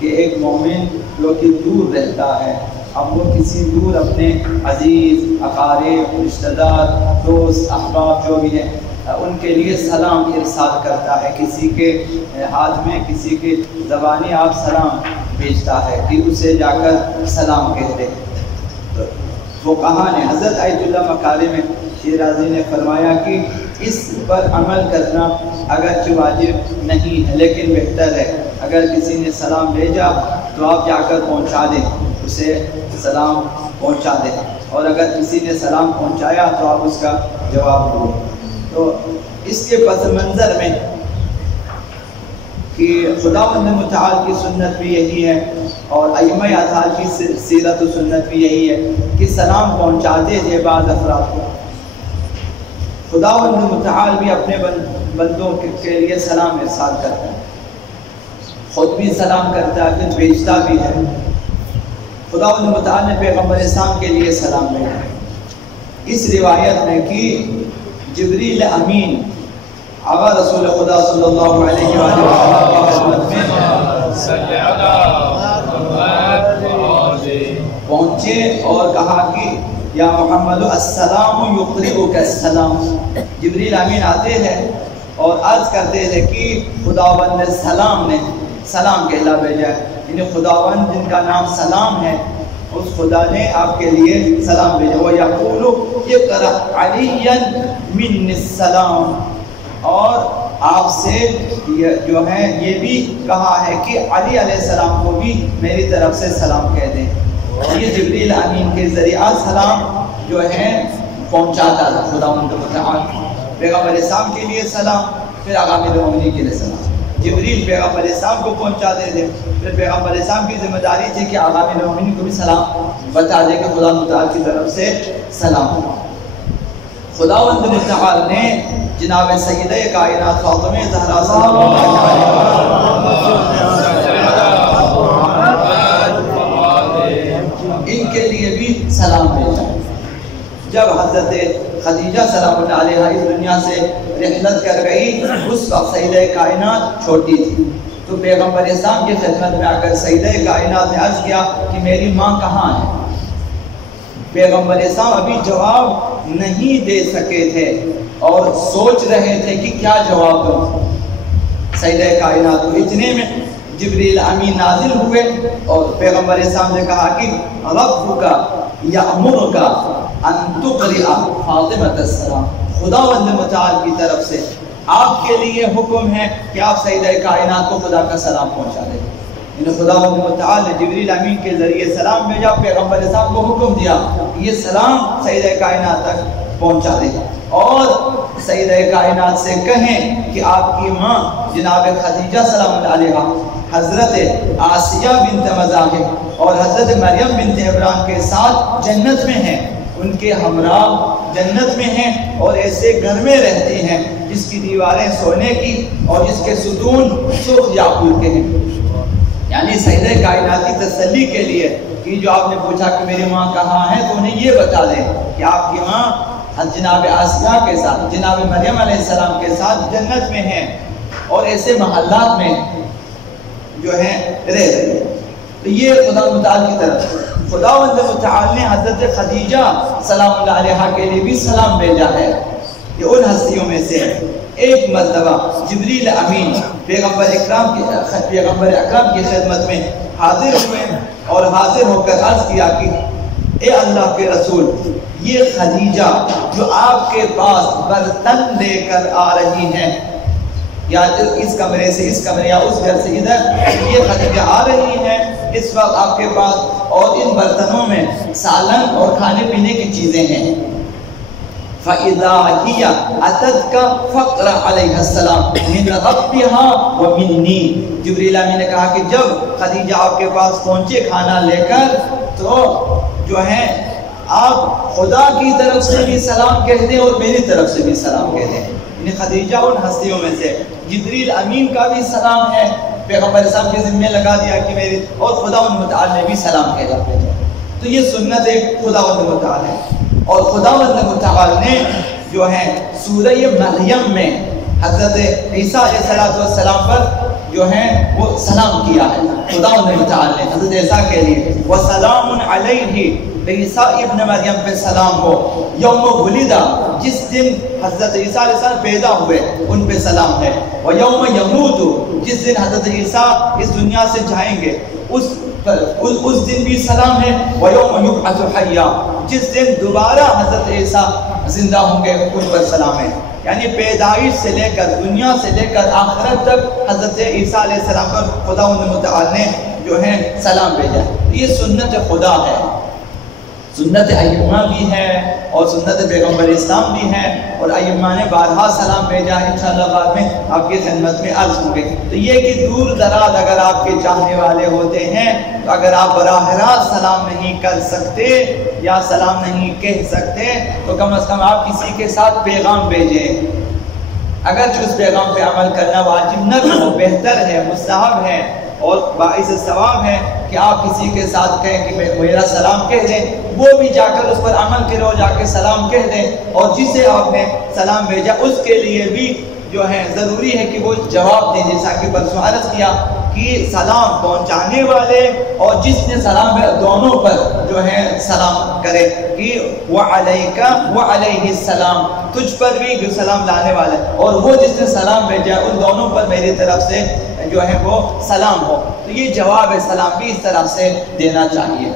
کہ ایک مومن جو کہ دور رہتا ہے، اب وہ کسی دور اپنے عزیز، اقارب، رشتہ دار، دوست، احباب جو بھی ہیں ان کے لیے سلام ارسال کرتا ہے، کسی کے ہاتھ میں کسی کے زبانی آپ سلام بھیجتا ہے کہ اسے جا کر سلام کہتے ہیں۔ وہ کہاں نے حضرت آیت اللہ مکارم شیرازی نے فرمایا کہ اس پر عمل کرنا اگرچہ واجب نہیں ہے لیکن بہتر ہے، اگر کسی نے سلام بھیجا تو آپ جا کر پہنچا دیں، اسے سلام پہنچا دیں، اور اگر کسی نے سلام پہنچایا تو آپ اس کا جواب دو۔ تو اس کے پس منظر میں کہ خداوند متعال کی سنت بھی یہی ہے اور ائمہ اطہار کی سیرت و سنت بھی یہی ہے کہ سلام پہنچاتے تھے بعض افراد کو۔ خداوند متعال بھی اپنے بندوں کے لیے سلام ارسال کرتا ہے، خود بھی سلام کرتا ہے پھر بھیجتا بھی ہے۔ خداوند متعال نے پیغمبر اسلام کے لیے سلام بھیجا۔ اس روایت میں کہ جبریل امین آقا رسول خدا صلی اللہ علیہ وآلہ وسلم کی خدمت میں پہنچے اور کہا کہ یا محمد السلام یقرئک السلام۔ جبریل امین آتے ہیں اور عرض کرتے تھے کہ خداوند نے سلام کہلا بھیجا ہے، یعنی خداوند جن کا نام سلام ہے اس خدا نے آپ کے لیے سلام بھیجا۔ وَيَقُولُ اقْرَأْ عَلِيًّا مِنِّ السَّلَامُ، اور آپ سے جو ہے یہ بھی کہا ہے کہ علی علیہ السلام کو بھی میری طرف سے سلام کہہ دیں۔ یہ جبریل امین کے ذریعہ سلام جو ہے پہنچاتا تھا خداوند متعال۔ پیغمبر اسلام کے لیے سلام، پھر اقامہ المومنین کے لیے سلام۔ جبریل پیغمبر اسلام کو پہنچاتے تھے، پھر پیغمبر اسلام کی ذمہ داری تھی کہ اقامہ المومنین کو بھی سلام بتا دے کہ خدا متعال کی طرف سے سلام۔ خداوند متعال نے جناب سیدہ کائنات فاطمہ زہرا صلی اللہ علیہ وسلم ان کے لیے بھی سلام بھیجا۔ جب حضرت خدیجہ سلام اللہ علیہا اس دنیا سے رحلت کر گئی، اس وقت سیدہ کائنات چھوٹی تھی، تو پیغمبر اسلام کی خدمت میں آ کر سیدہ کائنات نے عرض کیا کہ میری ماں کہاں ہے؟ پیغمبر اسلام ابھی جواب نہیں دے سکے تھے اور سوچ رہے تھے کہ کیا جواب دوں سیدہ کائنات کو۔ اتنے میں جبریل امین نازل ہوئے اور پیغمبر اسلام نے کہا کہ ربک یأمرک ان تقرئ فاطمہ السلام، خداوند متعال کی طرف سے آپ کے لیے حکم ہے کہ آپ سیدہ کائنات کو خدا کا سلام پہنچا دیں۔ یعنی خداوند متعال نے جبریل امین کے ذریعے سلام بھیجا، پیغمبر اسلام کو حکم دیا کہ یہ سلام سیدہ کائنات تک پہنچا دیں اور سیدہ کائنات سے کہیں کہ آپ کی ماں جناب خدیجہ سلام اللہ علیہا، حضرت آسیہ بنت مزاحم اور حضرت مریم بنت عمران کے ساتھ جنت میں ہیں، ان کے ہمراہ جنت میں ہیں اور ایسے گھر میں رہتی ہیں جس کی دیواریں سونے کی اور جس کے ستون سرخ یاقوت کے ہیں۔ یعنی سیدہ کائنات کی تسلی کے لیے کہ جو آپ نے پوچھا کہ میری ماں کہاں ہے تو انہیں یہ بتا دیں کہ آپ کی ماں جناب آسیہ کے ساتھ، جناب مریم علیہ السلام کے ساتھ جنت میں ہیں اور ایسے محلات میں جو ہے رہ رہی ہے۔ تو یہ خدا متعال کی طرف خداوند متعال نے حضرت خدیجہ سلام اللہ علیہا کے لیے بھی سلام بھیجا ہے۔ یہ ان ہستیوں میں سے ایک مرتبہ جبریل امین پیغمبر اکرام کی خدمت میں حاضر ہوئے اور حاضر ہو کر عرض کیا کہ اے اللہ کے رسول، یہ خدیجہ جو آپ کے پاس برتن لے کر آ رہی ہیں، یا اس کمرے سے اس کمرے یا اس گھر سے ادھر، یہ خدیجہ آ رہی ہیں اس وقت آپ کے پاس اور ان برتنوں میں سالن اور کھانے پینے کی چیزیں ہیں۔ فَإِذَا هِيَ أَتَتْكَ فَقْرَ عَلَيْهَا السَّلَامُ مِنْ رَبِّهَا وَمِنِّي۔ جبریل امین نے کہا کہ جب خدیجہ آپ کے پاس پہنچے کھانا لے کر تو جو ہے آپ خدا کی طرف سے بھی سلام کہہ دیں اور میری طرف سے بھی سلام کہہ دیں۔ یعنی خدیجہ ان ہستیوں میں سے جبریل امین کا بھی سلام ہے، پیغمبر صاحب کے ذمہ لگا دیا کہ میری، اور خداوند متعال نے بھی سلام کہلا بھیجا۔ تو یہ سنت ایک خداوند متعال ہے۔ اور خداوند متعال نے جو ہے سورہ مریم میں حضرت عیسیٰ علیہ السلام پر جو ہیں وہ سلام کیا ہے خدا متعال نے حضرت عیسیٰ کے لیے، وَسَلَامٌ عَلَيْهِ، عیسیٰ ابن مریم پہ سلام ہو، یوم ولدہ، جس دن حضرت عیسیٰ علیہ السلام پیدا ہوئے ان پہ سلام ہے، وَيَوْمَ يَمُوتُ، جس دن حضرت عیسیٰ اس دنیا سے جائیں گے اس دن بھی سلام ہے، وَيَوْمَ يُبْعَثُ حَيًّا، جس دن دوبارہ حضرت عیسیٰ زندہ ہوں گے ان پر سلام ہے۔ یعنی پیدائش سے لے کر دنیا سے لے کر آخرت تک حضرت عیسیٰ علیہ السلام پر خدا متعال نے جو ہے سلام بھیجا۔ یہ سنت خدا ہے، سنت ائمہ بھی ہے اور سنت پیغمبر اسلام بھی ہے، اور ائمہ نے بارہا سلام بھیجا ہے، انشاءاللہ بعد میں آپ کی خدمت میں عرض ہوں گے۔ تو یہ کہ دور دراز اگر آپ کے چاہنے والے ہوتے ہیں تو اگر آپ براہ راست سلام نہیں کر سکتے یا سلام نہیں کہہ سکتے تو کم از کم آپ کسی کے ساتھ پیغام بھیجیں، اگرچہ اس پیغام پہ عمل کرنا واجب نہ ہو، بہتر ہے، مستحب ہے اور باعث ثواب ہے کہ آپ کسی کے ساتھ کہیں کہ میرا سلام کہہ دیں، وہ بھی جا کر اس پر عمل کرو، جا کے سلام کہہ دیں، اور جسے آپ نے سلام بھیجا اس کے لیے بھی جو ہے ضروری ہے کہ وہ جواب دیں، جیسا کہ پرسوں عرض کیا کہ سلام پہنچانے والے اور جس نے سلام بھیجا دونوں پر جو ہے سلام کرے کہ وعلیکا وعلیہ السلام، تجھ پر بھی جو سلام لانے والا ہے اور وہ جس نے سلام بھیجا ان دونوں پر میری طرف سے جو ہے وہ سلام ہو۔ تو یہ جواب ہے، سلام بھی اس طرح سے دینا چاہیے۔